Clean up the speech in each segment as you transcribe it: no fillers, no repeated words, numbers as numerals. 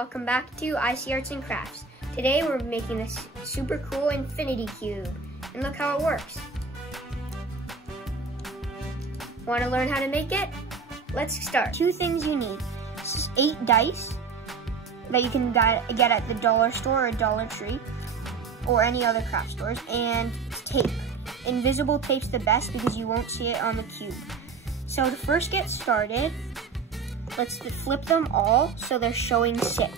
welcome back to IC Arts and Crafts. Today we're making this super cool infinity cube, and look how it works. Want to learn how to make it? Let's start. Two things you need. This is 8 dice that you can get at the dollar store or Dollar Tree or any other craft stores, and tape. Invisible tape's the best because you won't see it on the cube. So to first get started, let's flip them all so they're showing 6,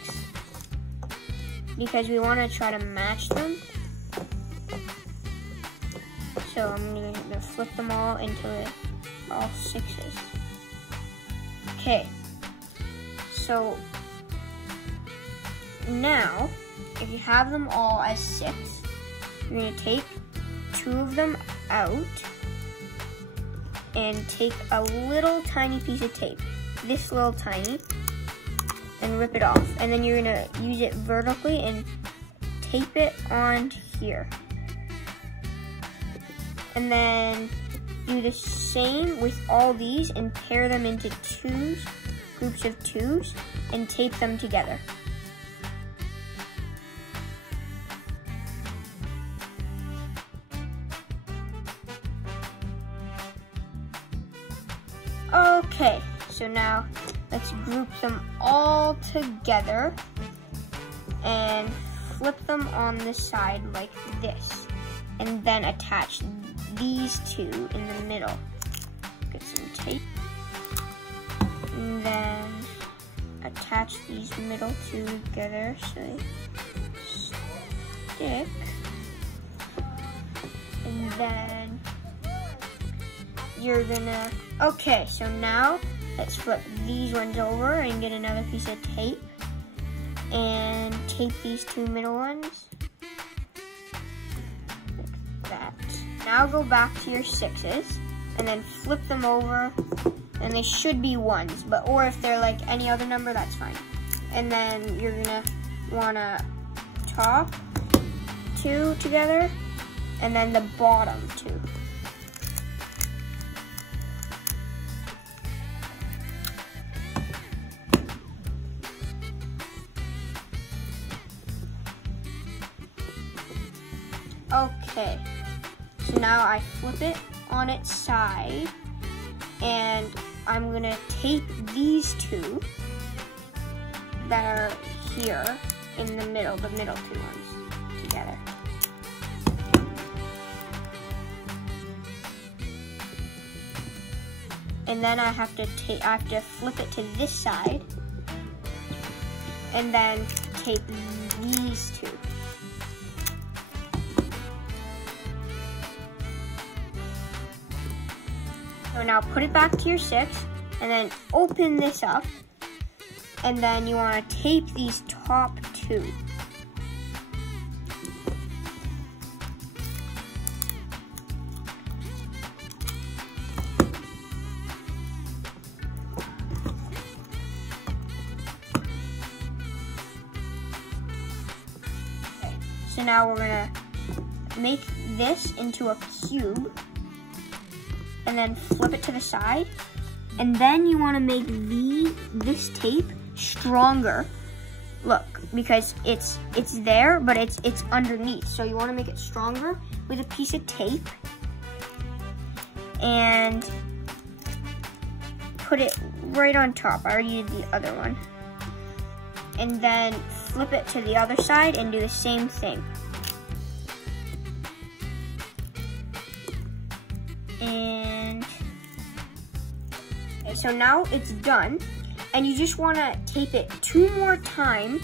because we want to try to match them. So I'm going to flip them all into all 6s. Okay, so now if you have them all as 6, you're going to take 2 of them out and take a little tiny piece of tape, this little tiny, and rip it off. And then you're gonna use it vertically and tape it on here. And then do the same with all these and pair them into groups of 2s, and tape them together. Okay, so now let's group them all together and flip them on the side like this, and then attach these 2 in the middle. Get some tape, and then attach these middle 2 together so they stick, and then you're gonna, okay, so now let's flip these ones over and get another piece of tape and tape these 2 middle ones like that. Now go back to your 6s and then flip them over, and they should be 1s, but or if they're like any other number, that's fine. And then you're gonna wanna top 2 together and then the bottom 2. Okay, so now I flip it on its side, and I'm gonna tape these 2 that are here in the middle 2 ones together. And then I have to flip it to this side, and then tape these 2. So now put it back to your 6, and then open this up, and then you want to tape these top 2. Okay, so now we're gonna make this into a cube, and then flip it to the side, and then you want to make this tape stronger. Look, because it's there, but it's underneath. So you want to make it stronger with a piece of tape and put it right on top. I already did the other one. And then flip it to the other side and do the same thing. And okay, so now it's done, and you just want to tape it 2 more times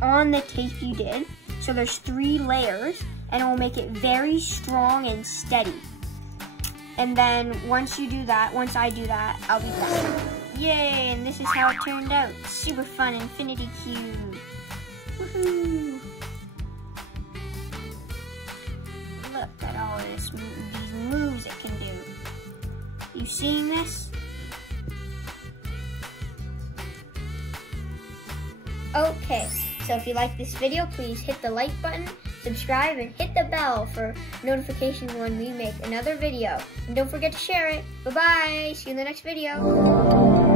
on the tape you did, so there's 3 layers, and it will make it very strong and steady. And then once I do that, I'll be back. Yay, and this is how it turned out. Super fun infinity cube. Woohoo! Look at all of these moves it can do. You seeing this? Okay, so if you like this video, please hit the like button, subscribe, and hit the bell for notifications when we make another video. And don't forget to share it. Bye-bye. See you in the next video.